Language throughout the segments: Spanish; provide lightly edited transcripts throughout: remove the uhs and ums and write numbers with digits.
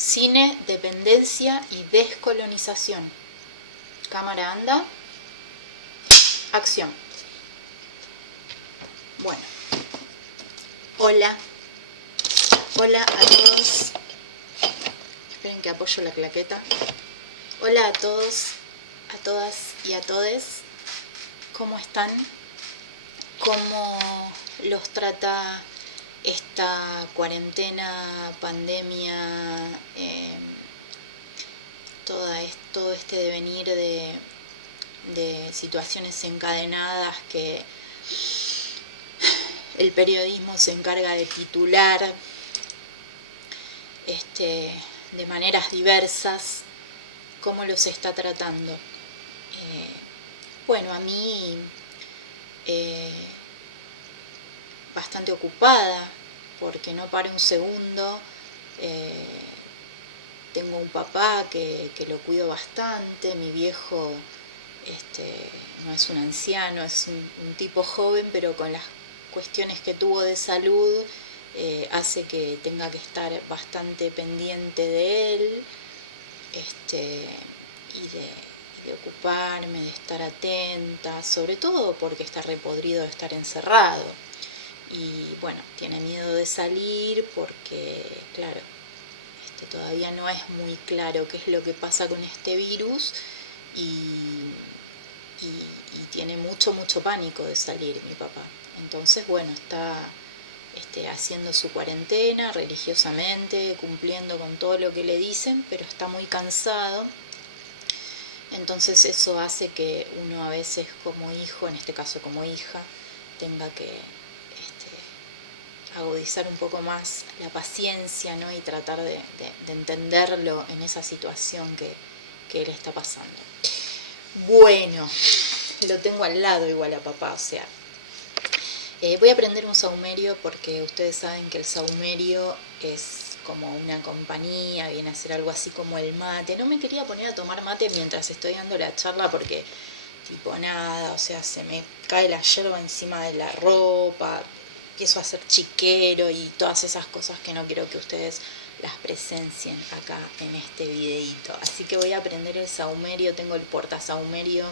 Cine, dependencia y descolonización. Cámara anda. Acción. Bueno. Hola. Hola a todos. Esperen que apoyo la claqueta. Hola a todos, a todas y a todes. ¿Cómo están? ¿Cómo los trata esta cuarentena, pandemia, todo este devenir de situaciones encadenadas que el periodismo se encarga de titular de maneras diversas? ¿Cómo los está tratando? Bueno, a mí bastante ocupada, porque no paro un segundo. Tengo un papá que lo cuido bastante. Mi viejo no es un anciano, es un tipo joven, pero con las cuestiones que tuvo de salud hace que tenga que estar bastante pendiente de él, y de ocuparme, de estar atenta, sobre todo porque está repodrido de estar encerrado. Y bueno, tiene miedo de salir porque, claro, todavía no es muy claro qué es lo que pasa con este virus y tiene mucho pánico de salir mi papá. Entonces, bueno, está haciendo su cuarentena religiosamente, cumpliendo con todo lo que le dicen, pero está muy cansado. Entonces eso hace que uno a veces como hijo, en este caso como hija, tenga que agudizar un poco más la paciencia, ¿no? Y tratar de entenderlo en esa situación que él está pasando. Bueno, lo tengo al lado igual a papá, o sea, voy a prender un sahumerio porque ustedes saben que el sahumerio es como una compañía, viene a ser algo así como el mate. No me quería poner a tomar mate mientras estoy dando la charla porque tipo nada, o sea, se me cae la yerba encima de la ropa, empiezo a hacer chiquero y todas esas cosas que no quiero que ustedes las presencien acá en este videíto. Así que voy a prender el sahumerio, tengo el portasahumerio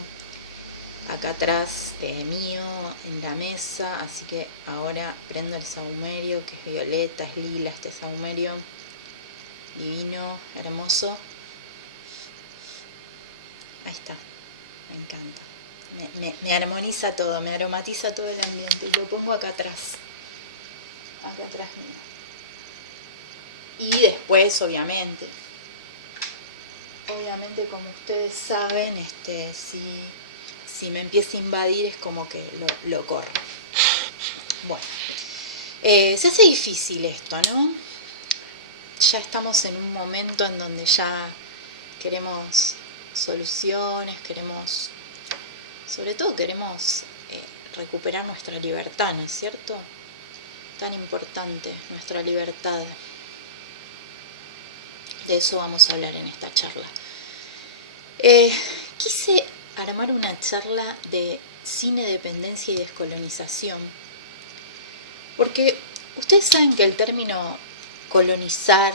acá atrás mío en la mesa, así que ahora prendo el sahumerio, que es violeta, es lila este sahumerio, divino, hermoso. Ahí está, me encanta, me armoniza todo, me aromatiza todo el ambiente. Lo pongo acá atrás mío. Y después, obviamente como ustedes saben, si me empieza a invadir es como que lo corro. Bueno, se hace difícil esto, ¿no? Ya estamos en un momento en donde ya queremos soluciones, sobre todo queremos recuperar nuestra libertad, ¿no es cierto? Tan importante nuestra libertad. De eso vamos a hablar en esta charla. Quise armar una charla de cine, dependencia y descolonización, porque ustedes saben que el término colonizar,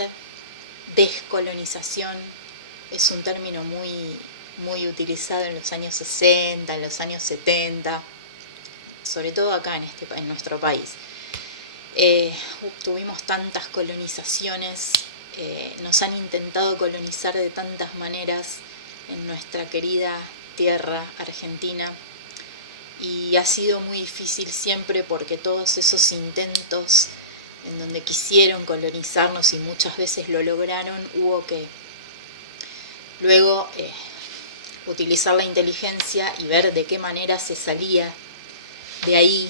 descolonización, es un término muy utilizado en los años 60, en los años 70, sobre todo acá en nuestro país. Tuvimos tantas colonizaciones, nos han intentado colonizar de tantas maneras en nuestra querida tierra argentina, y ha sido muy difícil siempre porque todos esos intentos en donde quisieron colonizarnos y muchas veces lo lograron, hubo que luego utilizar la inteligencia y ver de qué manera se salía de ahí,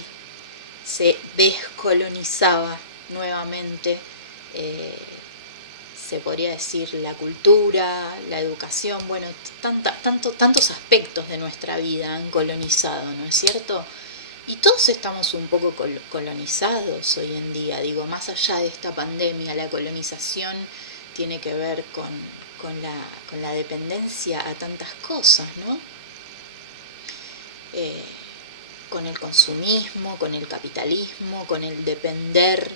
se descolonizaba nuevamente, se podría decir, la cultura, la educación, bueno, tantos aspectos de nuestra vida han colonizado, ¿no es cierto? Y todos estamos un poco colonizados hoy en día, digo, más allá de esta pandemia, la colonización tiene que ver con la dependencia a tantas cosas, ¿no? Con el consumismo, con el capitalismo, con el depender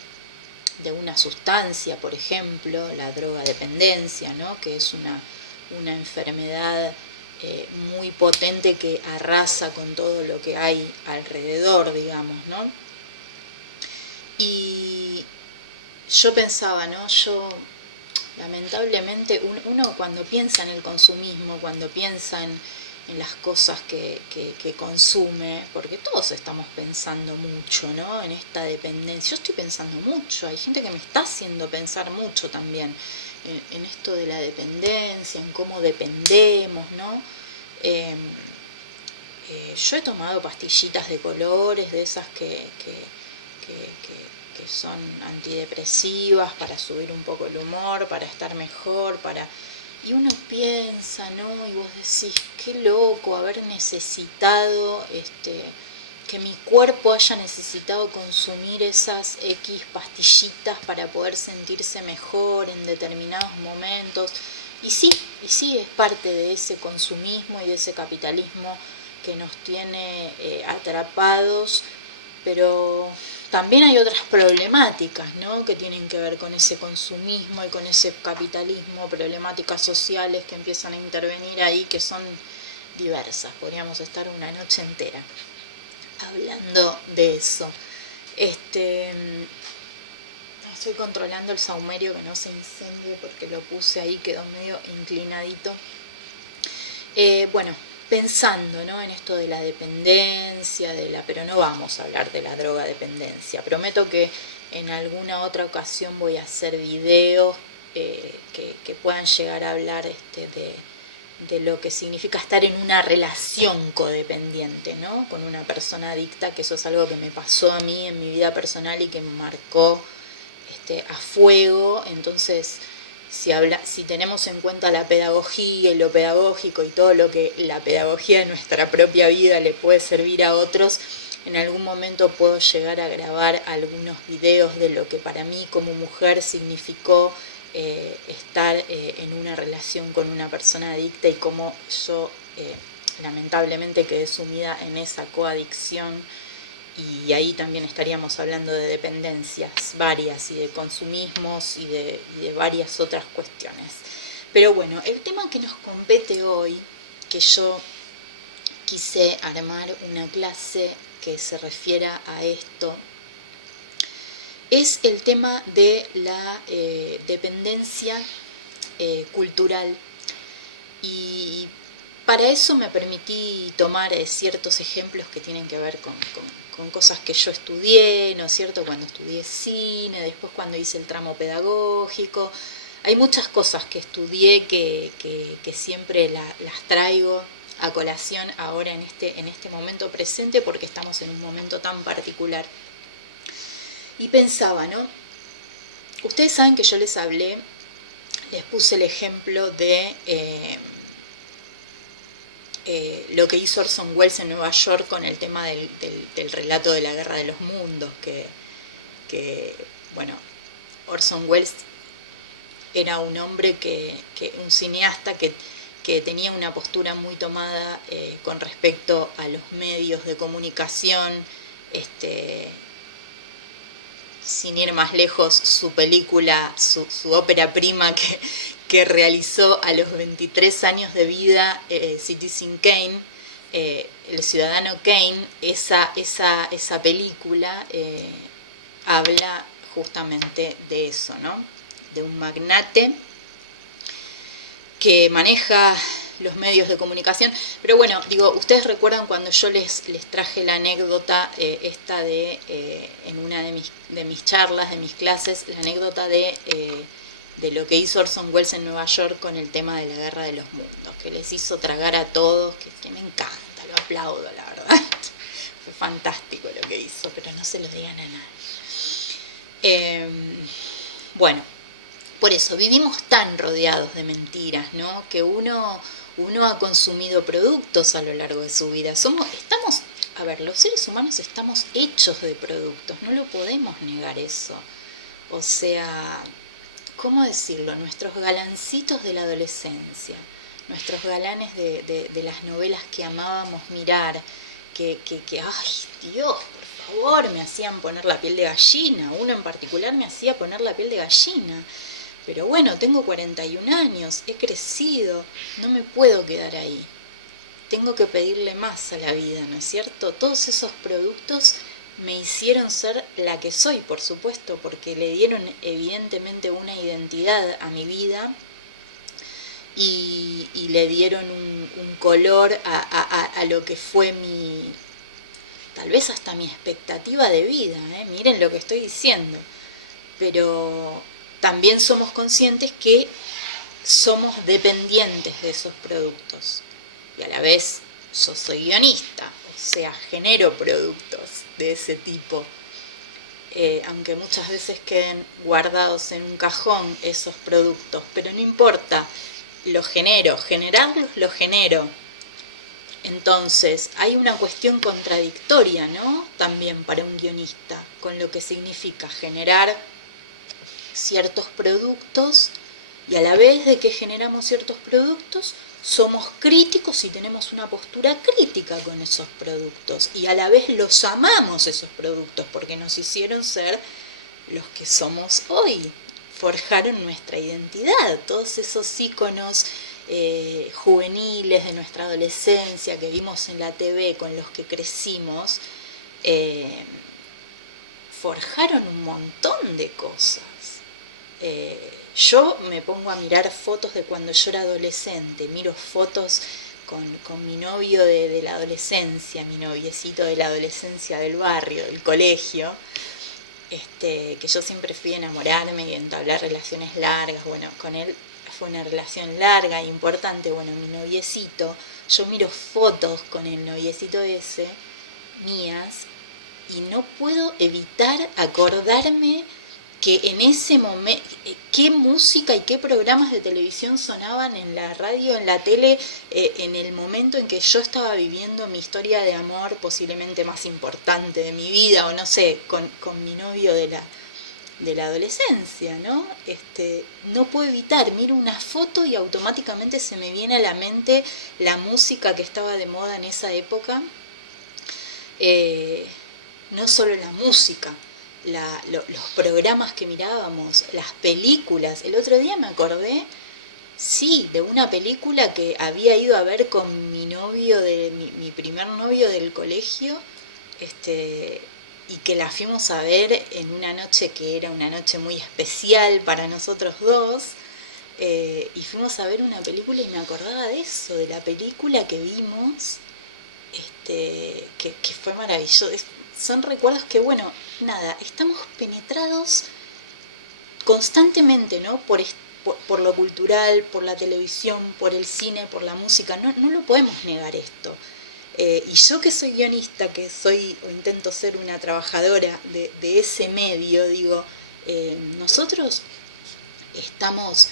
de una sustancia, por ejemplo, la drogadependencia, ¿no? Que es una enfermedad muy potente que arrasa con todo lo que hay alrededor, digamos, ¿no? Y yo pensaba, ¿no? Lamentablemente, uno cuando piensa en el consumismo, cuando piensa en las cosas que consume, porque todos estamos pensando mucho, ¿no? En esta dependencia. Yo estoy pensando mucho, hay gente que me está haciendo pensar mucho también en esto de la dependencia, en cómo dependemos, ¿no? Yo he tomado pastillitas de colores, de esas que son antidepresivas para subir un poco el humor, para estar mejor, y uno piensa, ¿no? Y vos decís, qué loco haber necesitado, que mi cuerpo haya necesitado consumir esas X pastillitas para poder sentirse mejor en determinados momentos. Y sí, es parte de ese consumismo y de ese capitalismo que nos tiene atrapados, pero también hay otras problemáticas, ¿no? Que tienen que ver con ese consumismo y con ese capitalismo, problemáticas sociales que empiezan a intervenir ahí, que son diversas. Podríamos estar una noche entera hablando de eso. Estoy controlando el saumerio que no se incendie porque lo puse ahí, quedó medio inclinadito. Bueno, pensando, ¿no? En esto de la dependencia, pero no vamos a hablar de la drogadependencia. Prometo que en alguna otra ocasión voy a hacer videos que puedan llegar a hablar de lo que significa estar en una relación codependiente, ¿no? Con una persona adicta, que eso es algo que me pasó a mí en mi vida personal y que me marcó a fuego. Entonces, si tenemos en cuenta la pedagogía y lo pedagógico y todo lo que la pedagogía de nuestra propia vida le puede servir a otros, en algún momento puedo llegar a grabar algunos videos de lo que para mí como mujer significó estar en una relación con una persona adicta y cómo yo lamentablemente quedé sumida en esa coadicción. Y ahí también estaríamos hablando de dependencias varias y de consumismos y de varias otras cuestiones. Pero bueno, el tema que nos compete hoy, que yo quise armar una clase que se refiera a esto, es el tema de la dependencia cultural. Y para eso me permití tomar ciertos ejemplos que tienen que ver con cosas que yo estudié, ¿no es cierto? Cuando estudié cine, después cuando hice el tramo pedagógico. Hay muchas cosas que estudié que siempre las traigo a colación ahora en este momento presente, porque estamos en un momento tan particular. Y pensaba, ¿no? Ustedes saben que yo les puse el ejemplo de lo que hizo Orson Welles en Nueva York con el tema del relato de la Guerra de los Mundos, que bueno, Orson Welles era un hombre un cineasta que tenía una postura muy tomada con respecto a los medios de comunicación. Sin ir más lejos, su película, su ópera prima que realizó a los 23 años de vida, Citizen Kane, el ciudadano Kane, esa película habla justamente de eso, ¿no? De un magnate que maneja los medios de comunicación. Pero bueno, digo, ustedes recuerdan cuando yo les traje la anécdota esta en una de mis charlas, de mis clases, la anécdota de lo que hizo Orson Welles en Nueva York con el tema de la Guerra de los Mundos, que les hizo tragar a todos, que me encanta, lo aplaudo, la verdad. Fue fantástico lo que hizo, pero no se lo digan a nadie. Bueno, por eso vivimos tan rodeados de mentiras, ¿no? Que uno ha consumido productos a lo largo de su vida. Los seres humanos estamos hechos de productos, no lo podemos negar eso. O sea, ¿cómo decirlo? Nuestros galancitos de la adolescencia, nuestros galanes de las novelas que amábamos mirar, ay Dios, por favor, me hacían poner la piel de gallina, uno en particular me hacía poner la piel de gallina. Pero bueno, tengo 41 años, he crecido, no me puedo quedar ahí. Tengo que pedirle más a la vida, ¿no es cierto? Todos esos productos me hicieron ser la que soy, por supuesto, porque le dieron evidentemente una identidad a mi vida y le dieron un color a lo que fue tal vez hasta mi expectativa de vida, miren lo que estoy diciendo. Pero también somos conscientes que somos dependientes de esos productos. Y a la vez yo soy guionista, o sea, genero productos de ese tipo. Aunque muchas veces queden guardados en un cajón esos productos, pero no importa, los genero, generarlos lo genero. Entonces, hay una cuestión contradictoria, ¿no? También para un guionista, con lo que significa generar ciertos productos y a la vez de que generamos ciertos productos, somos críticos y tenemos una postura crítica con esos productos y a la vez los amamos esos productos porque nos hicieron ser los que somos hoy, forjaron nuestra identidad, todos esos íconos juveniles de nuestra adolescencia que vimos en la TV, con los que crecimos, forjaron un montón de cosas. Yo me pongo a mirar fotos de cuando yo era adolescente, miro fotos con mi novio de la adolescencia, mi noviecito de la adolescencia del barrio, del colegio, que yo siempre fui a enamorarme y a entablar relaciones largas. Bueno, con él fue una relación larga e importante. Bueno, mi noviecito, yo miro fotos con el noviecito ese, mías, y no puedo evitar acordarme que en ese momento, qué música y qué programas de televisión sonaban en la radio, en la tele, en el momento en que yo estaba viviendo mi historia de amor posiblemente más importante de mi vida, o no sé, con mi novio de la adolescencia, ¿no? No puedo evitar, miro una foto y automáticamente se me viene a la mente la música que estaba de moda en esa época, no solo la música, los programas que mirábamos, las películas. El otro día me acordé, sí, de una película que había ido a ver con mi novio, mi primer novio del colegio, y que la fuimos a ver en una noche que era una noche muy especial para nosotros dos, y fuimos a ver una película y me acordaba de eso, de la película que vimos, que fue maravilloso. Son recuerdos que, bueno, nada, estamos penetrados constantemente, ¿no? Por lo cultural, por la televisión, por el cine, por la música. No lo podemos negar esto. Y yo que soy guionista, que soy o intento ser una trabajadora de ese medio, digo, nosotros estamos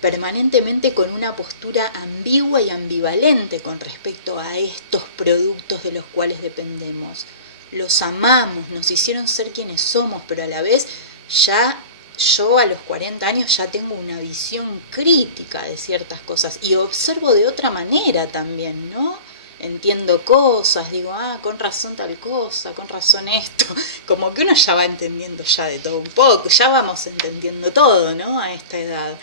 permanentemente con una postura ambigua y ambivalente con respecto a estos productos de los cuales dependemos. Los amamos, nos hicieron ser quienes somos, pero a la vez ya yo a los 40 años ya tengo una visión crítica de ciertas cosas y observo de otra manera también, ¿no? Entiendo cosas, digo, con razón tal cosa, con razón esto, como que uno ya va entendiendo ya de todo un poco, ya vamos entendiendo todo, ¿no? A esta edad,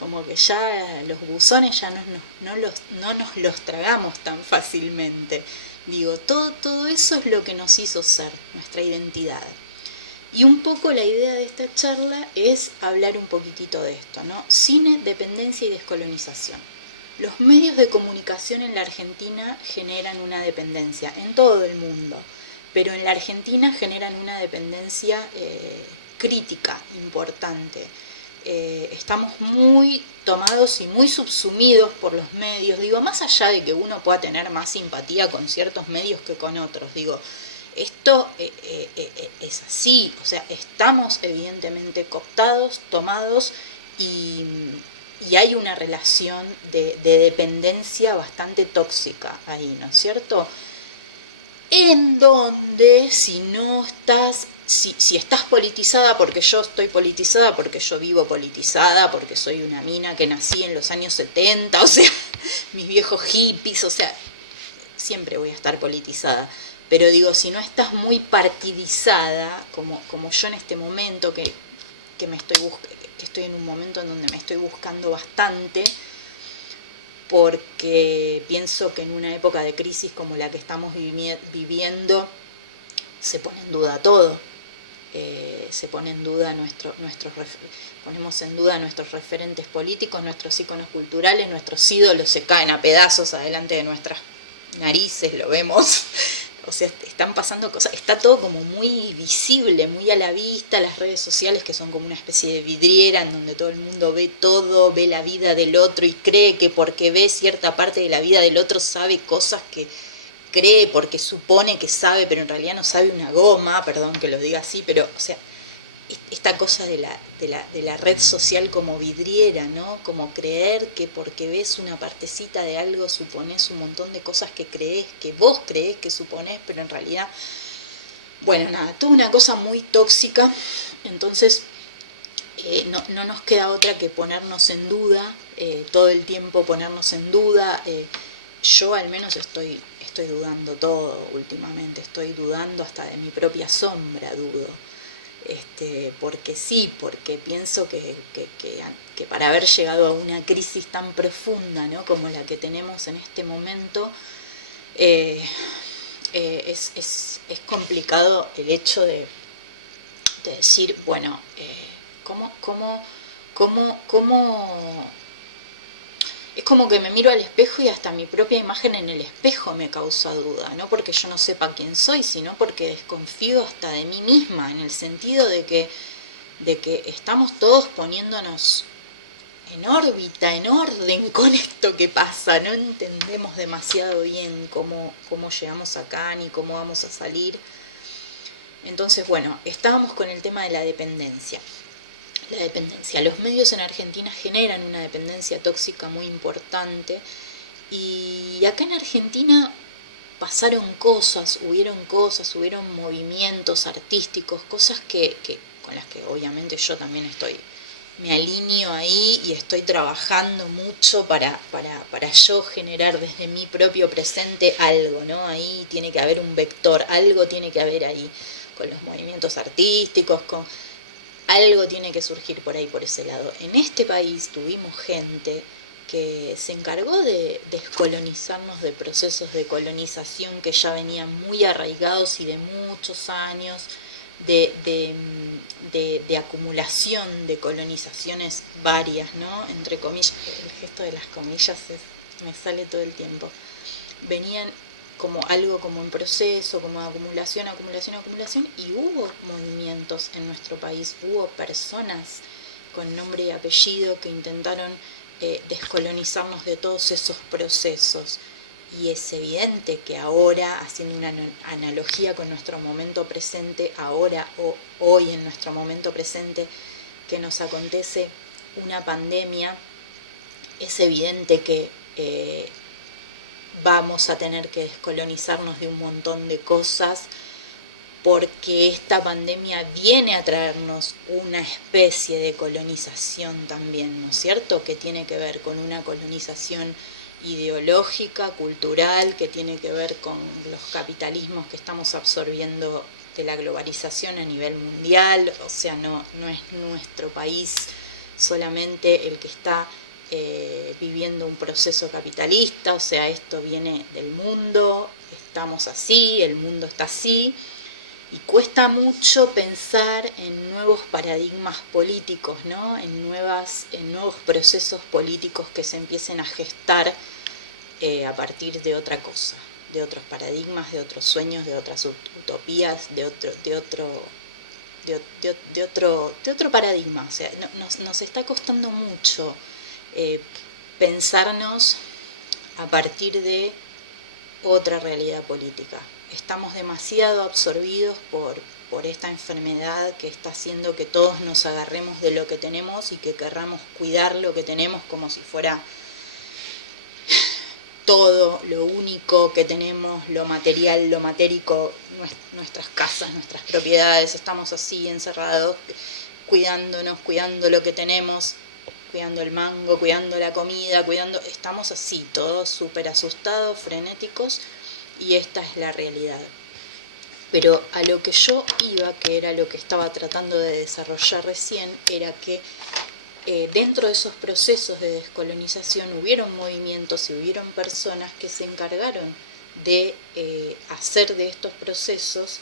como que ya los buzones ya no nos los tragamos tan fácilmente. Digo, todo eso es lo que nos hizo ser, nuestra identidad. Y un poco la idea de esta charla es hablar un poquitito de esto, ¿no? Cine, dependencia y descolonización. Los medios de comunicación en la Argentina generan una dependencia, en todo el mundo, pero en la Argentina generan una dependencia crítica, importante. Estamos muy tomados y muy subsumidos por los medios, digo, más allá de que uno pueda tener más simpatía con ciertos medios que con otros, digo, esto es así, o sea, estamos evidentemente cooptados, tomados y hay una relación de dependencia bastante tóxica ahí, ¿no es cierto? En donde si no estás, si estás politizada, porque yo estoy politizada, porque yo vivo politizada, porque soy una mina que nací en los años 70, o sea, mis viejos hippies, o sea, siempre voy a estar politizada. Pero digo, si no estás muy partidizada, como yo en este momento, que estoy en un momento en donde me estoy buscando bastante, porque pienso que en una época de crisis como la que estamos viviendo, se pone en duda todo. Se pone en duda ponemos en duda nuestros referentes políticos, nuestros íconos culturales, nuestros ídolos se caen a pedazos adelante de nuestras narices, lo vemos. O sea, están pasando cosas, está todo como muy visible, muy a la vista, las redes sociales que son como una especie de vidriera en donde todo el mundo ve todo, ve la vida del otro y cree que porque ve cierta parte de la vida del otro sabe cosas que cree porque supone que sabe, pero en realidad no sabe una goma, perdón que lo diga así, pero, o sea, esta cosa de la red social como vidriera, ¿no? Como creer que porque ves una partecita de algo suponés un montón de cosas que vos creés que suponés, pero en realidad, bueno, nada, toda una cosa muy tóxica. Entonces no nos queda otra que ponernos en duda, todo el tiempo ponernos en duda. Yo al menos estoy dudando todo últimamente, estoy dudando hasta de mi propia sombra, dudo. Porque sí, porque pienso que para haber llegado a una crisis tan profunda, ¿no?, como la que tenemos en este momento, es complicado el hecho de decir, bueno, ¿cómo? Es como que me miro al espejo y hasta mi propia imagen en el espejo me causa duda, no porque yo no sepa quién soy, sino porque desconfío hasta de mí misma, en el sentido de que estamos todos poniéndonos en órbita, en orden con esto que pasa, no entendemos demasiado bien cómo llegamos acá ni cómo vamos a salir. Entonces, bueno, estábamos con el tema de la dependencia. La dependencia. Los medios en Argentina generan una dependencia tóxica muy importante y acá en Argentina pasaron cosas, hubieron movimientos artísticos, cosas con las que obviamente yo también me alineo ahí y estoy trabajando mucho para yo generar desde mi propio presente algo, ¿no? Ahí tiene que haber un vector, algo tiene que haber ahí con los movimientos artísticos, algo tiene que surgir por ahí, por ese lado. En este país tuvimos gente que se encargó de descolonizarnos de procesos de colonización que ya venían muy arraigados y de muchos años, de acumulación de colonizaciones varias, ¿no? Entre comillas, el gesto de las comillas me sale todo el tiempo. Venían como algo como en proceso, como acumulación, y hubo movimientos en nuestro país, hubo personas con nombre y apellido que intentaron descolonizarnos de todos esos procesos. Y es evidente que ahora, haciendo una analogía con nuestro momento presente, ahora o hoy en nuestro momento presente, que nos acontece una pandemia, es evidente que vamos a tener que descolonizarnos de un montón de cosas, porque esta pandemia viene a traernos una especie de colonización también, ¿no es cierto?, que tiene que ver con una colonización ideológica, cultural, que tiene que ver con los capitalismos que estamos absorbiendo de la globalización a nivel mundial. O sea, no es nuestro país solamente el que está viviendo un proceso capitalista, o sea, esto viene del mundo, estamos así, el mundo está así, y cuesta mucho pensar en nuevos paradigmas políticos, ¿no? En nuevos procesos políticos que se empiecen a gestar a partir de otra cosa, de otros paradigmas, de otros sueños, de otras utopías, de otro paradigma. O sea, nos está costando mucho pensarnos a partir de otra realidad política. Estamos demasiado absorbidos por esta enfermedad que está haciendo que todos nos agarremos de lo que tenemos y que querramos cuidar lo que tenemos como si fuera todo, lo único que tenemos, lo material, lo matérico, nuestras casas, nuestras propiedades. Estamos así encerrados, cuidándonos, cuidando lo que tenemos, cuidando el mango, cuidando la comida, estamos así, todos súper asustados, frenéticos, y esta es la realidad. Pero a lo que yo iba, que era lo que estaba tratando de desarrollar recién, era que dentro de esos procesos de descolonización hubieron movimientos y hubieron personas que se encargaron de hacer de estos procesos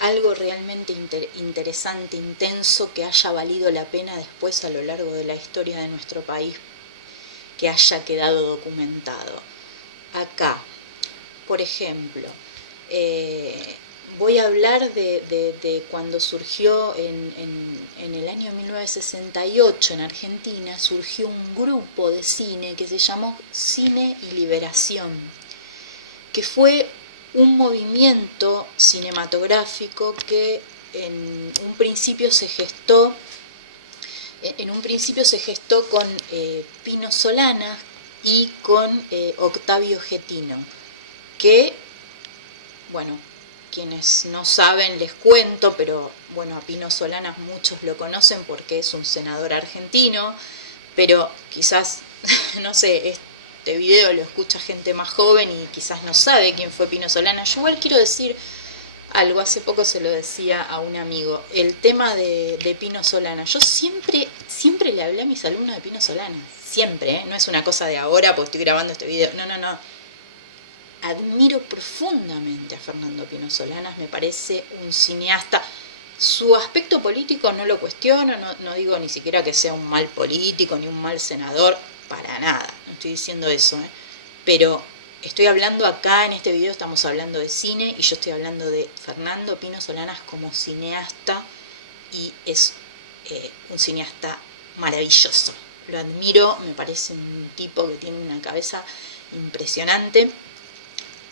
algo realmente interesante, intenso, que haya valido la pena después a lo largo de la historia de nuestro país, que haya quedado documentado. Acá, por ejemplo, voy a hablar de cuando surgió en el año 1968 en Argentina, surgió un grupo de cine que se llamó Cine y Liberación, que fue un movimiento cinematográfico que en un principio se gestó con Pino Solanas y con Octavio Getino, que, bueno, quienes no saben les cuento, pero bueno, a Pino Solanas muchos lo conocen porque es un senador argentino, pero quizás, no sé, este video lo escucha gente más joven y quizás no sabe quién fue Pino Solanas. Yo igual quiero decir algo, hace poco se lo decía a un amigo, el tema de Pino Solanas. Yo siempre le hablé a mis alumnos de Pino Solanas, siempre, no es una cosa de ahora porque estoy grabando este video, no. Admiro profundamente a Fernando Pino Solanas, me parece un cineasta. Su aspecto político no lo cuestiono, no digo ni siquiera que sea un mal político ni un mal senador, para nada, no estoy diciendo eso, pero estoy hablando acá, en este video estamos hablando de cine y yo estoy hablando de Fernando Pino Solanas como cineasta, y es un cineasta maravilloso. Lo admiro, me parece un tipo que tiene una cabeza impresionante.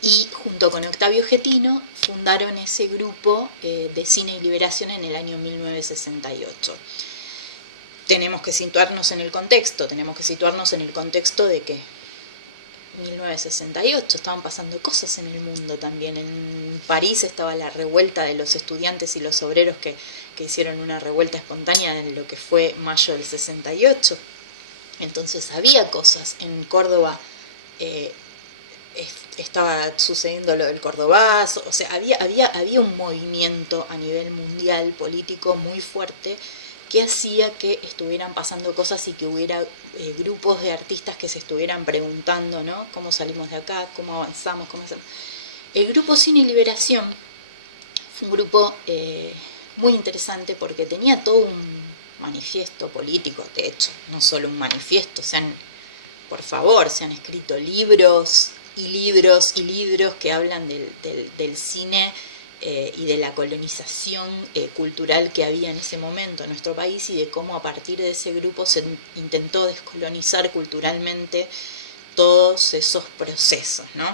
Y junto con Octavio Getino fundaron ese grupo de Cine y Liberación en el año 1968. Tenemos que situarnos en el contexto de que 1968 estaban pasando cosas en el mundo también. En París estaba la revuelta de los estudiantes y los obreros que hicieron una revuelta espontánea en lo que fue mayo del 68. Entonces había cosas. En Córdoba estaba sucediendo lo del Cordobazo, o sea, había un movimiento a nivel mundial político muy fuerte que hacía que estuvieran pasando cosas y que hubiera grupos de artistas que se estuvieran preguntando, ¿no? ¿Cómo salimos de acá? ¿Cómo avanzamos? ¿Cómo hacemos? El grupo Cine y Liberación fue un grupo muy interesante porque tenía todo un manifiesto político, de hecho, no solo un manifiesto, por favor, se han escrito libros y libros y libros que hablan del cine y de la colonización cultural que había en ese momento en nuestro país, y de cómo a partir de ese grupo se intentó descolonizar culturalmente todos esos procesos, ¿no?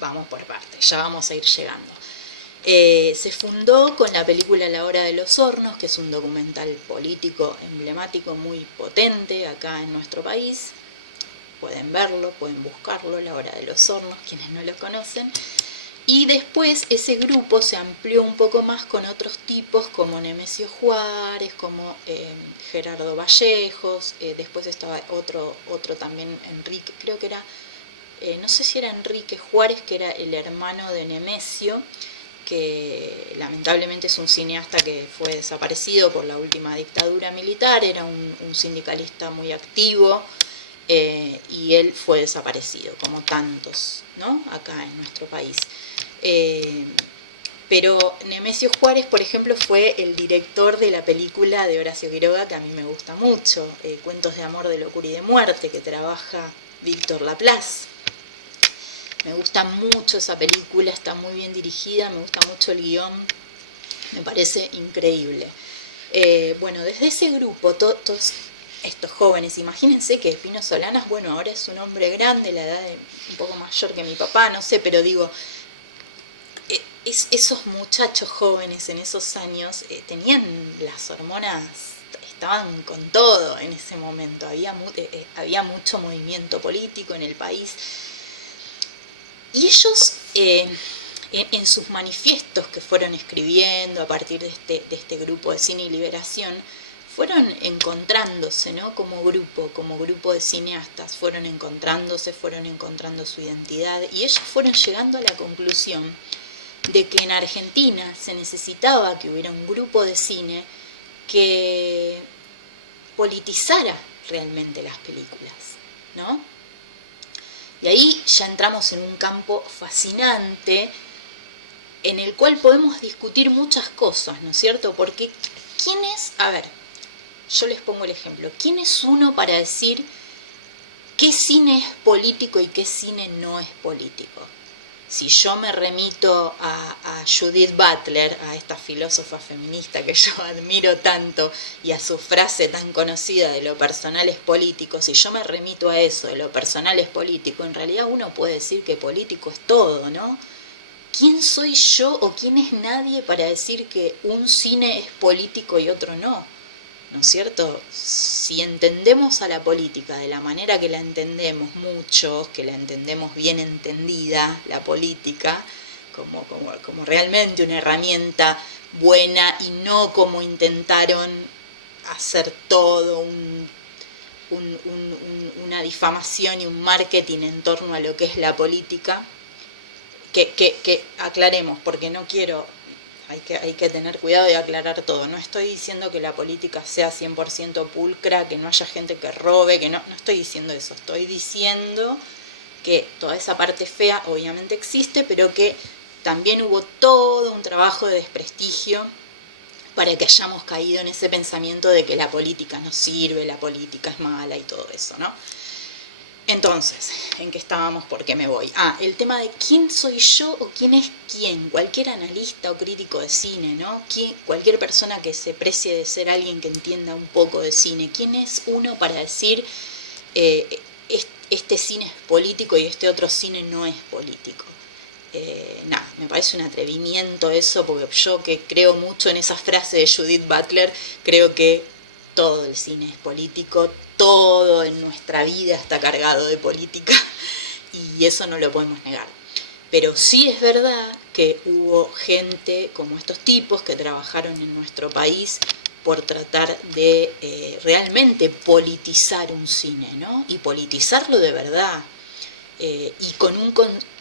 Vamos por partes, ya vamos a ir llegando. Se fundó con la película La Hora de los Hornos, que es un documental político emblemático muy potente acá en nuestro país. Pueden verlo, pueden buscarlo, La Hora de los Hornos, quienes no lo conocen. Y después ese grupo se amplió un poco más con otros tipos como Nemesio Juárez, como Gerardo Vallejos, después estaba otro también, Enrique, creo que era, no sé si era Enrique Juárez, que era el hermano de Nemesio, que lamentablemente es un cineasta que fue desaparecido por la última dictadura militar, era un sindicalista muy activo, y él fue desaparecido, como tantos, ¿no? Acá en nuestro país. Pero Nemesio Juárez, por ejemplo, fue el director de la película de Horacio Quiroga, que a mí me gusta mucho, Cuentos de Amor, de Locura y de Muerte, que trabaja Víctor Laplace. Me gusta mucho esa película, está muy bien dirigida, me gusta mucho el guión, me parece increíble. Bueno, desde ese grupo, todos estos jóvenes, imagínense que Pino Solanas, bueno, ahora es un hombre grande, la edad un poco mayor que mi papá, no sé, pero digo, esos muchachos jóvenes en esos años tenían las hormonas, estaban con todo en ese momento, había mucho movimiento político en el país, y ellos en sus manifiestos que fueron escribiendo a partir de este grupo de Cine y Liberación, fueron encontrándose, ¿no? Como grupo de cineastas, fueron encontrando su identidad, y ellos fueron llegando a la conclusión de que en Argentina se necesitaba que hubiera un grupo de cine que politizara realmente las películas, ¿no? Y ahí ya entramos en un campo fascinante en el cual podemos discutir muchas cosas, ¿no es cierto? Porque ¿quién es? A ver, yo les pongo el ejemplo. ¿Quién es uno para decir qué cine es político y qué cine no es político? Si yo me remito a Judith Butler, a esta filósofa feminista que yo admiro tanto, y a su frase tan conocida de lo personal es político, si yo me remito a eso, de lo personal es político, en realidad uno puede decir que político es todo, ¿no? ¿Quién soy yo o quién es nadie para decir que un cine es político y otro no? ¿No es cierto? Si entendemos a la política de la manera que la entendemos muchos, que la entendemos bien entendida, la política, como realmente una herramienta buena y no como intentaron hacer todo una difamación y un marketing en torno a lo que es la política, que aclaremos, porque no quiero... Hay que tener cuidado y aclarar todo. No estoy diciendo que la política sea 100% pulcra, que no haya gente que robe, que no estoy diciendo eso. Estoy diciendo que toda esa parte fea obviamente existe, pero que también hubo todo un trabajo de desprestigio para que hayamos caído en ese pensamiento de que la política no sirve, la política es mala y todo eso, ¿no? Entonces, ¿en qué estábamos? ¿Por qué me voy? El tema de quién soy yo o quién es quién. Cualquier analista o crítico de cine, ¿no? Cualquier persona que se precie de ser alguien que entienda un poco de cine. ¿Quién es uno para decir este cine es político y este otro cine no es político? Me parece un atrevimiento eso, porque yo que creo mucho en esa frase de Judith Butler, creo que todo el cine es político, todo en nuestra vida está cargado de política y eso no lo podemos negar. Pero sí es verdad que hubo gente como estos tipos que trabajaron en nuestro país por tratar de realmente politizar un cine, ¿no? Y politizarlo de verdad, y con un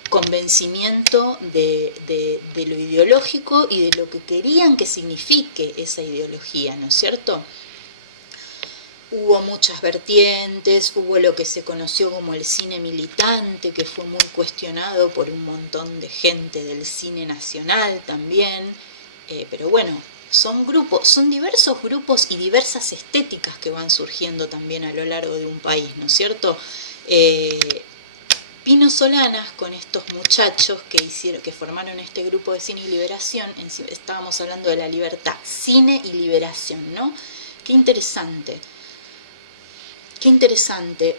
convencimiento de lo ideológico y de lo que querían que signifique esa ideología, ¿no es cierto? Hubo muchas vertientes, hubo lo que se conoció como el cine militante, que fue muy cuestionado por un montón de gente del cine nacional también, pero bueno, son diversos grupos y diversas estéticas que van surgiendo también a lo largo de un país, ¿no es cierto? Pino Solanas, con estos muchachos que formaron este grupo de Cine y Liberación, estábamos hablando de la libertad, cine y liberación, ¿no? Qué interesante. Qué interesante.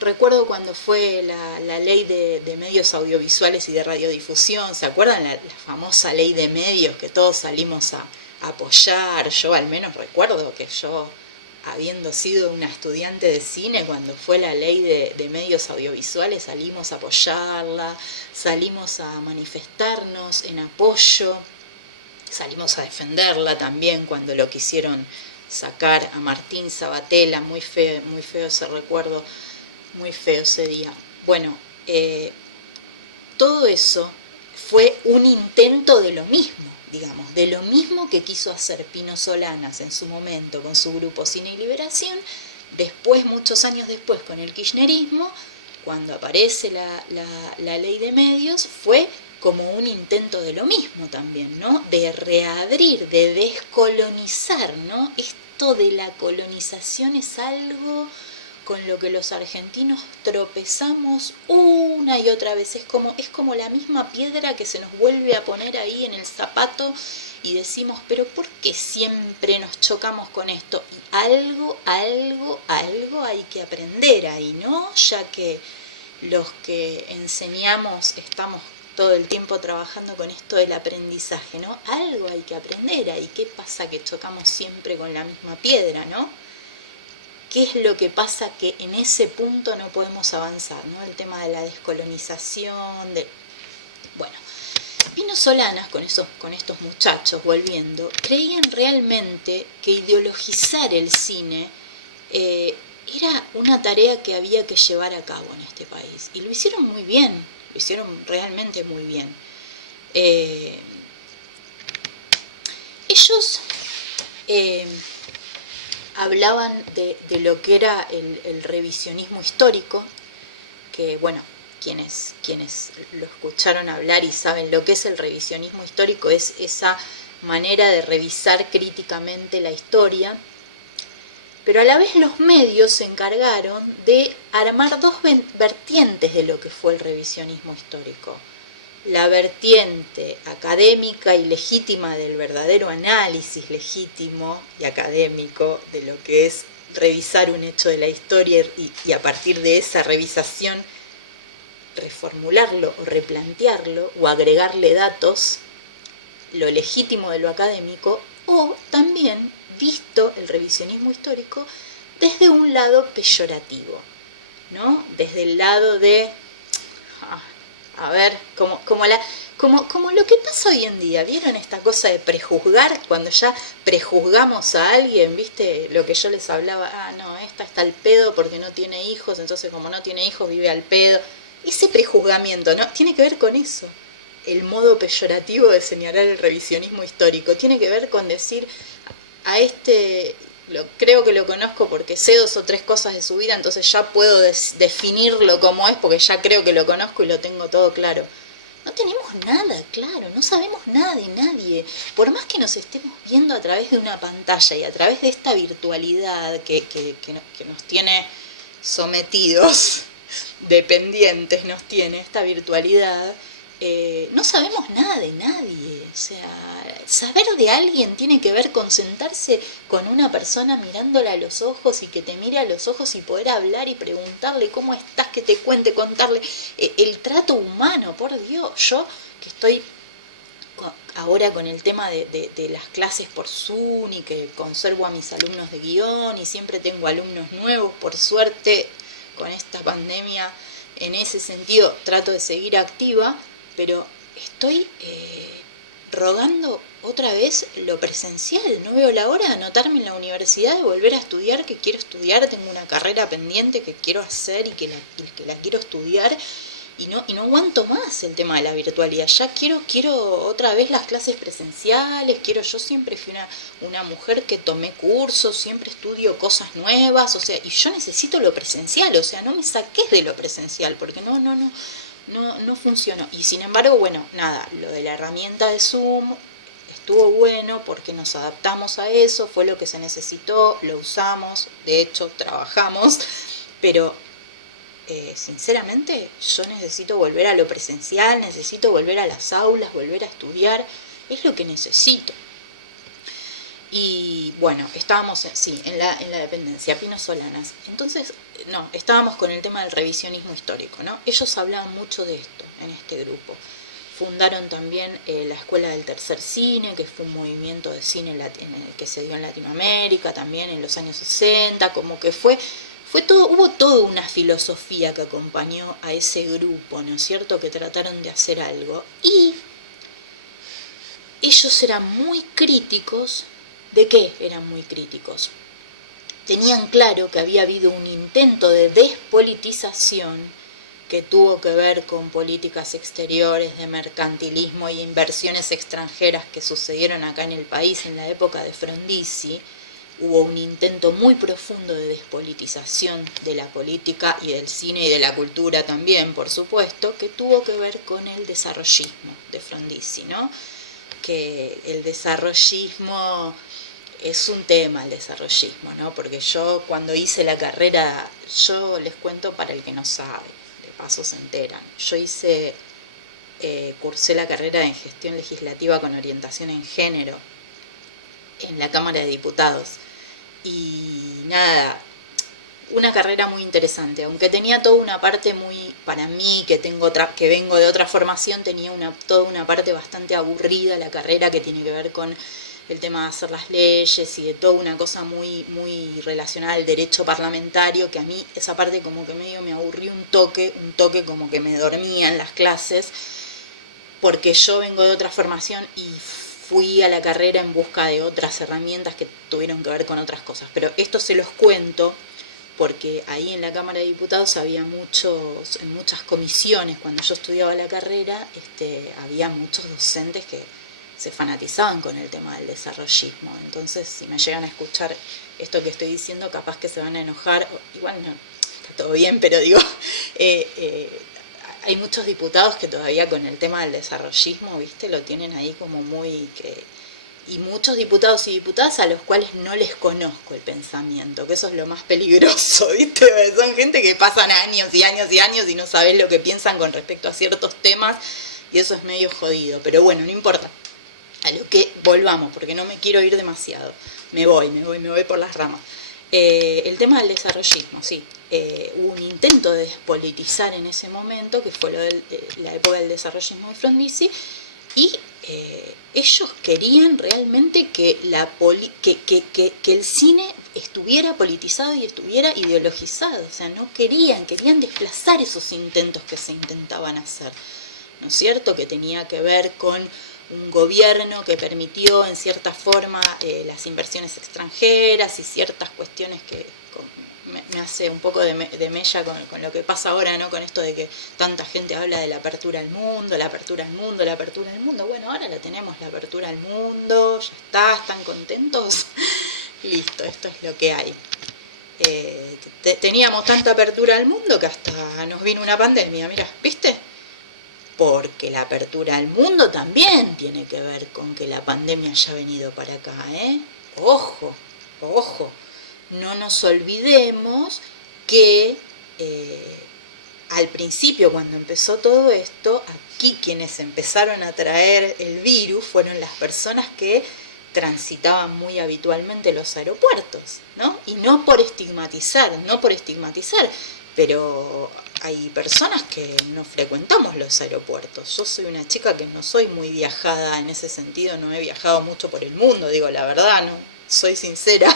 Recuerdo cuando fue la ley de medios audiovisuales y de radiodifusión, ¿se acuerdan la famosa ley de medios que todos salimos a apoyar? Yo al menos recuerdo que yo, habiendo sido una estudiante de cine, cuando fue la ley de medios audiovisuales, salimos a apoyarla, salimos a manifestarnos en apoyo, salimos a defenderla también cuando lo quisieron sacar a Martín Sabatella, muy feo ese recuerdo, muy feo ese día. Bueno, todo eso fue un intento de lo mismo, digamos, de lo mismo que quiso hacer Pino Solanas en su momento con su grupo Cine y Liberación, después, muchos años después, con el kirchnerismo, cuando aparece la ley de medios, fue como un intento de lo mismo también, ¿no? De reabrir, de descolonizar, ¿no? Esto de la colonización es algo con lo que los argentinos tropezamos una y otra vez. Es como la misma piedra que se nos vuelve a poner ahí en el zapato y decimos, pero ¿por qué siempre nos chocamos con esto? Y algo hay que aprender ahí, ¿no? Ya que los que enseñamos estamos todo el tiempo trabajando con esto del aprendizaje, ¿no? Algo hay que aprender ahí. ¿Qué pasa que chocamos siempre con la misma piedra, ¿no? ¿Qué es lo que pasa que en ese punto no podemos avanzar, ¿no? El tema de la descolonización, Bueno, Pino Solanas, con estos muchachos, volviendo, creían realmente que ideologizar el cine era una tarea que había que llevar a cabo en este país. Y lo hicieron muy bien, lo hicieron realmente muy bien. Ellos hablaban de lo que era el revisionismo histórico, que bueno, quienes lo escucharon hablar y saben lo que es el revisionismo histórico, es esa manera de revisar críticamente la historia, pero a la vez los medios se encargaron de armar dos vertientes de lo que fue el revisionismo histórico. La vertiente académica y legítima del verdadero análisis legítimo y académico de lo que es revisar un hecho de la historia y a partir de esa revisación reformularlo o replantearlo o agregarle datos, lo legítimo de lo académico, o también visto el revisionismo histórico desde un lado peyorativo, ¿no? Desde el lado de, a ver, como lo que pasa hoy en día, ¿vieron esta cosa de prejuzgar? Cuando ya prejuzgamos a alguien, ¿viste? Lo que yo les hablaba, no, esta está al pedo porque no tiene hijos, entonces como no tiene hijos vive al pedo. Ese prejuzgamiento, ¿no? Tiene que ver con eso. El modo peyorativo de señalar el revisionismo histórico tiene que ver con decir a creo que lo conozco porque sé 2 o 3 cosas de su vida, entonces ya puedo definirlo como es porque ya creo que lo conozco y lo tengo todo claro. No tenemos nada claro, no sabemos nada de nadie. Por más que nos estemos viendo a través de una pantalla y a través de esta virtualidad que nos tiene sometidos, dependientes nos tiene esta virtualidad, no sabemos nada de nadie. O sea, saber de alguien tiene que ver con sentarse con una persona mirándola a los ojos y que te mire a los ojos y poder hablar y preguntarle cómo estás, que te cuente, contarle el trato humano. Por Dios, yo que estoy ahora con el tema de las clases por Zoom y que conservo a mis alumnos de guión y siempre tengo alumnos nuevos, por suerte con esta pandemia, en ese sentido trato de seguir activa, pero estoy rogando otra vez lo presencial. No veo la hora de anotarme en la universidad, de volver a estudiar, que quiero estudiar, tengo una carrera pendiente que quiero hacer y que la quiero estudiar, y no aguanto más el tema de la virtualidad. Ya quiero otra vez las clases presenciales, yo siempre fui una mujer que tomé cursos, siempre estudio cosas nuevas, o sea, y yo necesito lo presencial, o sea, no me saques de lo presencial, porque no funcionó. Y sin embargo, bueno, nada, lo de la herramienta de Zoom estuvo bueno porque nos adaptamos a eso, fue lo que se necesitó, lo usamos, de hecho trabajamos, pero sinceramente yo necesito volver a lo presencial, necesito volver a las aulas, volver a estudiar, es lo que necesito. Y bueno, estábamos en la dependencia, Pino Solanas. Entonces, estábamos con el tema del revisionismo histórico, ¿no? Ellos hablaban mucho de esto en este grupo. Fundaron también la Escuela del Tercer Cine, que fue un movimiento de cine que se dio en Latinoamérica también en los años 60, como que hubo toda una filosofía que acompañó a ese grupo, ¿no es cierto?, que trataron de hacer algo. Y ellos eran muy críticos. ¿De qué eran muy críticos? Tenían claro que había habido un intento de despolitización que tuvo que ver con políticas exteriores, de mercantilismo y inversiones extranjeras que sucedieron acá en el país en la época de Frondizi. Hubo un intento muy profundo de despolitización de la política y del cine y de la cultura también, por supuesto, que tuvo que ver con el desarrollismo de Frondizi, ¿no? Que el desarrollismo es un tema, el desarrollismo, ¿no? Porque yo cuando hice la carrera, yo les cuento para el que no sabe, de paso se enteran, yo cursé la carrera en gestión legislativa con orientación en género en la Cámara de Diputados. Y nada, una carrera muy interesante, aunque tenía toda una parte muy, para mí, que vengo de otra formación, tenía toda una parte bastante aburrida la carrera, que tiene que ver con el tema de hacer las leyes y de toda una cosa muy, muy relacionada al derecho parlamentario, que a mí esa parte como que medio me aburrió un toque como que me dormía en las clases, porque yo vengo de otra formación y fui a la carrera en busca de otras herramientas que tuvieron que ver con otras cosas. Pero esto se los cuento porque ahí en la Cámara de Diputados había en muchas comisiones, cuando yo estudiaba la carrera, había muchos docentes que se fanatizaban con el tema del desarrollismo. Entonces, si me llegan a escuchar esto que estoy diciendo, capaz que se van a enojar, igual no, está todo bien, pero digo, hay muchos diputados que todavía con el tema del desarrollismo, ¿viste? Lo tienen ahí como muy... y muchos diputados y diputadas a los cuales no les conozco el pensamiento, que eso es lo más peligroso, ¿viste? Son gente que pasan años y años y años y no sabes lo que piensan con respecto a ciertos temas, y eso es medio jodido. Pero bueno, no importa. A lo que volvamos, porque no me quiero ir demasiado. Me voy por las ramas. El tema del desarrollismo, sí. Hubo un intento de despolitizar en ese momento, que fue la época del desarrollismo de Frondizi, y ellos querían realmente que el cine estuviera politizado y estuviera ideologizado. O sea, querían desplazar esos intentos que se intentaban hacer, ¿no es cierto? Que tenía que ver con un gobierno que permitió en cierta forma las inversiones extranjeras y ciertas cuestiones que me hace un poco de mella con lo que pasa ahora, ¿no? Con esto de que tanta gente habla de la apertura al mundo, la apertura al mundo, la apertura al mundo. Bueno, ahora la tenemos, la apertura al mundo, ya está, ¿están contentos? Listo, esto es lo que hay. Teníamos tanta apertura al mundo que hasta nos vino una pandemia, mirá, ¿viste? Porque la apertura al mundo también tiene que ver con que la pandemia haya venido para acá, ¿eh? Ojo, ojo. No nos olvidemos que al principio, cuando empezó todo esto, aquí quienes empezaron a traer el virus fueron las personas que transitaban muy habitualmente los aeropuertos, ¿no? Y no por estigmatizar, pero hay personas que no frecuentamos los aeropuertos. Yo soy una chica que no soy muy viajada en ese sentido, no he viajado mucho por el mundo, digo la verdad, no soy sincera.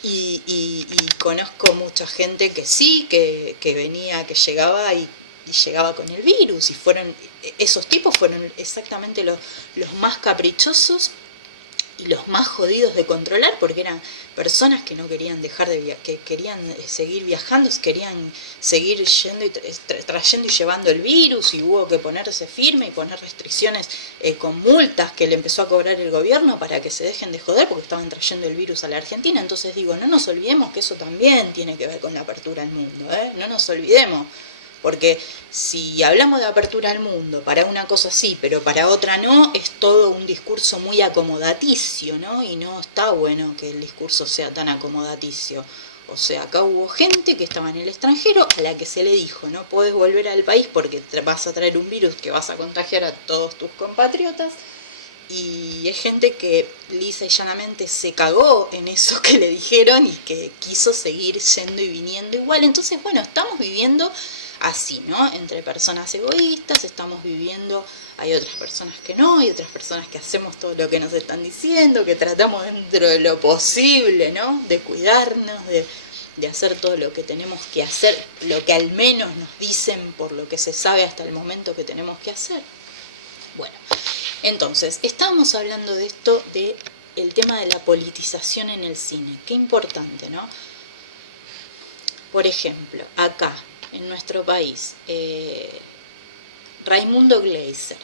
Y conozco mucha gente que sí, que venía, que llegaba y llegaba con el virus, y esos tipos fueron exactamente los más caprichosos y los más jodidos de controlar, porque eran personas que no querían dejar de viajar, que querían seguir viajando, querían seguir yendo y trayendo y llevando el virus, y hubo que ponerse firme y poner restricciones con multas que le empezó a cobrar el gobierno para que se dejen de joder porque estaban trayendo el virus a la Argentina. Entonces digo, no nos olvidemos que eso también tiene que ver con la apertura al mundo, no nos olvidemos. Porque si hablamos de apertura al mundo, para una cosa sí, pero para otra no, es todo un discurso muy acomodaticio, ¿no? Y no está bueno que el discurso sea tan acomodaticio. O sea, acá hubo gente que estaba en el extranjero a la que se le dijo, no podés volver al país porque vas a traer un virus que vas a contagiar a todos tus compatriotas. Y es gente que lisa y llanamente se cagó en eso que le dijeron y que quiso seguir yendo y viniendo igual. Entonces, bueno, estamos viviendo así, ¿no? Entre personas egoístas estamos viviendo, hay otras personas que no, hay otras personas que hacemos todo lo que nos están diciendo, que tratamos dentro de lo posible, ¿no? De cuidarnos, de hacer todo lo que tenemos que hacer, lo que al menos nos dicen por lo que se sabe hasta el momento que tenemos que hacer. Bueno, entonces, estábamos hablando de esto, de el tema de la politización en el cine. Qué importante, ¿no? Por ejemplo, acá, en nuestro país, Raimundo Gleiser,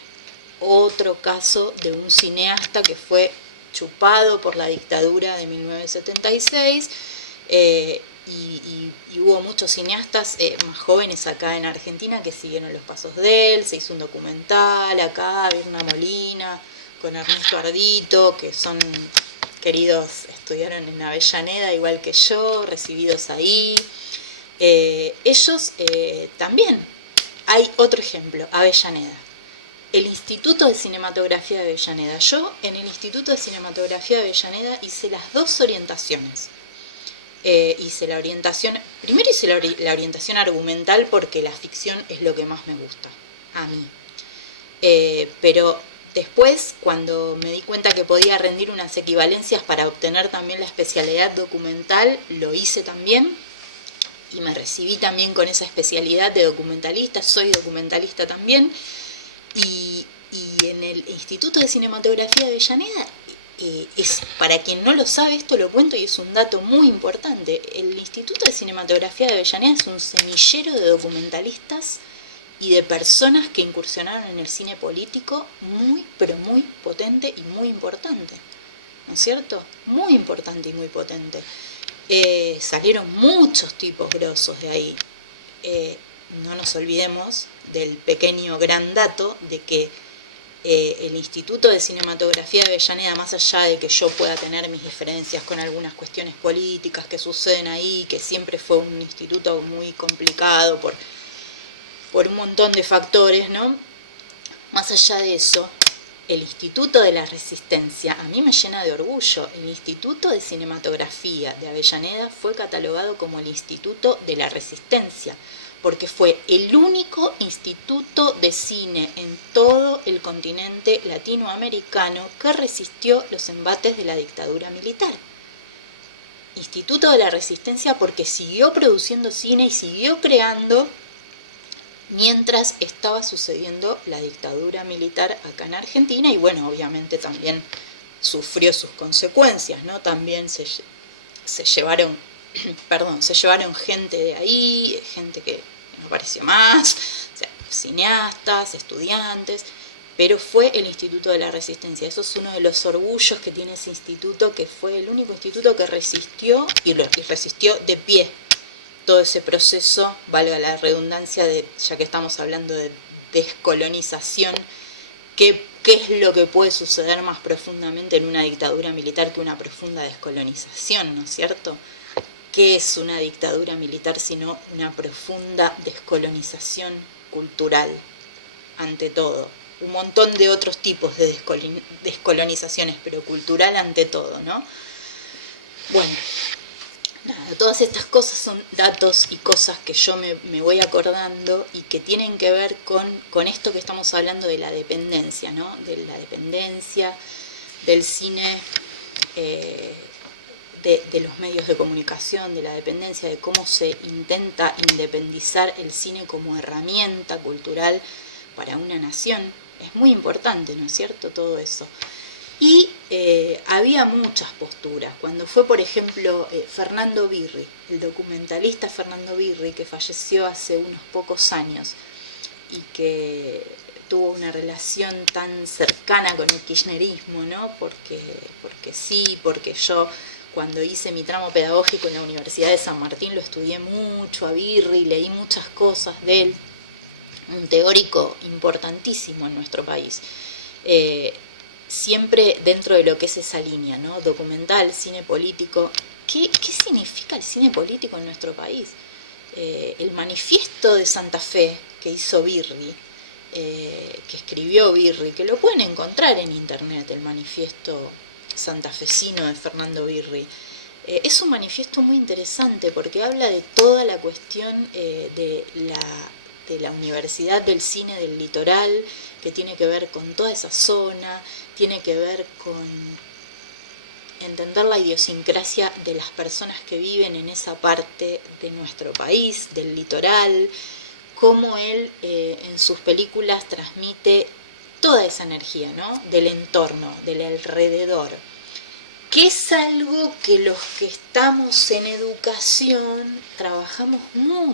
otro caso de un cineasta que fue chupado por la dictadura de 1976, y hubo muchos cineastas más jóvenes acá en Argentina que siguieron los pasos de él. Se hizo un documental acá, Virna Molina, con Ernesto Ardito, que son queridos, estudiaron en Avellaneda igual que yo, recibidos ahí. Ellos también, hay otro ejemplo, Avellaneda, el Instituto de Cinematografía de Avellaneda. Yo en el Instituto de Cinematografía de Avellaneda hice las dos orientaciones. Hice la orientación, primero hice la orientación argumental porque la ficción es lo que más me gusta, a mí. Pero después, cuando me di cuenta que podía rendir unas equivalencias para obtener también la especialidad documental, lo hice también. Y me recibí también con esa especialidad de documentalista, soy documentalista también. Y en el Instituto de Cinematografía de Avellaneda para quien no lo sabe, esto lo cuento y es un dato muy importante. El Instituto de Cinematografía de Avellaneda es un semillero de documentalistas y de personas que incursionaron en el cine político muy, pero muy potente y muy importante, ¿no es cierto? Muy importante y muy potente. Salieron muchos tipos grosos de ahí. No nos olvidemos del pequeño gran dato de que el Instituto de Cinematografía de Avellaneda, más allá de que yo pueda tener mis diferencias con algunas cuestiones políticas que suceden ahí, que siempre fue un instituto muy complicado por un montón de factores, ¿no? Más allá de eso, el Instituto de la Resistencia, a mí me llena de orgullo. El Instituto de Cinematografía de Avellaneda fue catalogado como el Instituto de la Resistencia, porque fue el único instituto de cine en todo el continente latinoamericano que resistió los embates de la dictadura militar. Instituto de la Resistencia porque siguió produciendo cine y siguió creando mientras estaba sucediendo la dictadura militar acá en Argentina, y bueno, obviamente también sufrió sus consecuencias, ¿no? También se llevaron gente de ahí, gente que no apareció más, o sea, cineastas, estudiantes, pero fue el Instituto de la Resistencia. Eso es uno de los orgullos que tiene ese instituto, que fue el único instituto que resistió y resistió de pie todo ese proceso, valga la redundancia, ya que estamos hablando de descolonización. ¿Qué es lo que puede suceder más profundamente en una dictadura militar que una profunda descolonización, ¿no es cierto? ¿Qué es una dictadura militar sino una profunda descolonización cultural, ante todo? Un montón de otros tipos de descolonizaciones, pero cultural ante todo, ¿no? Bueno, nada, todas estas cosas son datos y cosas que yo me voy acordando y que tienen que ver con esto que estamos hablando de la dependencia, ¿no? De la dependencia del cine, de los medios de comunicación, de la dependencia, de cómo se intenta independizar el cine como herramienta cultural para una nación. Es muy importante, ¿no es cierto?, todo eso. Y había muchas posturas. Cuando fue, por ejemplo, Fernando Birri, el documentalista Fernando Birri, que falleció hace unos pocos años y que tuvo una relación tan cercana con el kirchnerismo, ¿no? Porque sí, porque yo cuando hice mi tramo pedagógico en la Universidad de San Martín lo estudié mucho a Birri, leí muchas cosas de él, un teórico importantísimo en nuestro país. Siempre dentro de lo que es esa línea, ¿no? Documental, cine político. ¿Qué significa el cine político en nuestro país? El manifiesto de Santa Fe que hizo Birri, que escribió Birri, que lo pueden encontrar en internet, el manifiesto santafesino de Fernando Birri. Es un manifiesto muy interesante porque habla de toda la cuestión de la Universidad del Cine del Litoral, que tiene que ver con toda esa zona, tiene que ver con entender la idiosincrasia de las personas que viven en esa parte de nuestro país, del litoral, cómo él en sus películas transmite toda esa energía, ¿no? Del entorno, del alrededor, que es algo que los que estamos en educación trabajamos mucho.